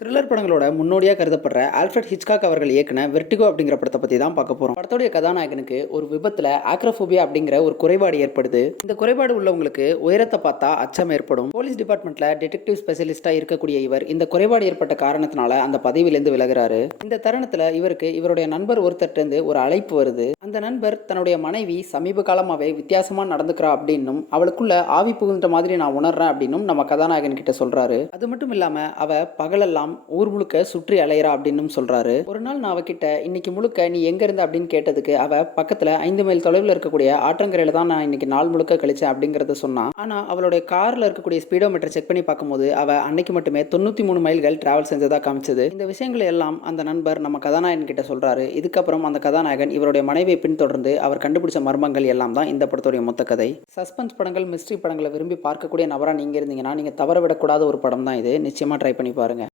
Thriller படங்களோட முன்னோடியா கருதப்படுற Alfred Hitchcock அவர்கள் இயக்குன vertigo அப்படிங்கிற படத்தை பத்தி தான் பார்க்க போறோம். படத்தோடைய கதாநாயகனுக்கு ஒரு விபத்துல ஆக்ரோஃபோபியா அப்படிங்கிற ஒரு குறைபாடு ஏற்படுது. இந்த குறைபாடு உள்ளவங்களுக்கு உயரத்தை பார்த்தா அச்சம் ஏற்படும். போலீஸ் டிபார்ட்மெண்ட்ல டிடெக்டிவ் ஸ்பெஷலிஸ்டா இருக்கக்கூடிய இவர் இந்த குறைபாடு ஏற்பட்ட காரணத்தினால அந்த பதவியிலிருந்து விலகுறாரு. இந்த தருணத்துல இவருக்கு இவருடைய நண்பர் ஒருத்தர்ட்ட இருந்து ஒரு அழைப்பு வருது. அந்த நண்பர் தன்னுடைய மனைவி சமீப காலமாவே வித்தியாசமா நடந்துக்கிறா அப்படின்னும் அவளுக்குள்ள ஆவி புகுந்த மாதிரி நான் உணர்றேன் அப்படின்னும் நம்ம கதாநாயகன் கிட்ட சொல்றாரு. அது மட்டும் இல்லாம அவ பகலெல்லாம் ஊர் முழுக்க சுற்றி அலையறா அப்படின்னு சொல்றாரு. ஒரு நாள் நான் அவகிட்ட இன்னைக்கு முழுக்க நீ எங்க இருந்த அப்படின்னு கேட்டதுக்கு அவ பக்கத்துல 5 மைல் தொலைவில் இருக்கக்கூடிய ஆற்றங்கரையில தான் நான் இன்னைக்கு நாள் முழுக்க கழிச்சேன் அப்படிங்கறத சொன்னா. ஆனா அவளுடைய கார்ல இருக்கக்கூடிய ஸ்பீடோமீட்டர் செக் பண்ணி பார்க்கும்போது அவ அன்னைக்கு மட்டுமே 93 மைல்கள் டிராவல் செஞ்சதா காமிச்சது. இந்த விஷயங்களை எல்லாம் அந்த நண்பர் நம்ம கதாநாயகன் கிட்ட சொல்றாரு. இதுக்கப்புறம் அந்த கதாநாயகன் இவருடைய மனைவியை பின்தொடர்ந்து அவர் கண்டுபிடிச்ச மர்மங்கள் எல்லாம் தான் இந்த படத்துடைய மொத்த கதை. சஸ்பென்ஸ் படங்கள், மிஸ்ட்ரி படங்களை விரும்பி பார்க்கக்கூடிய நபரா நீங்க இருந்தீங்கன்னா நீங்க தவற விடக்கூடாத ஒரு படம் தான் இது. நிச்சயமா ட்ரை பண்ணி பாருங்க.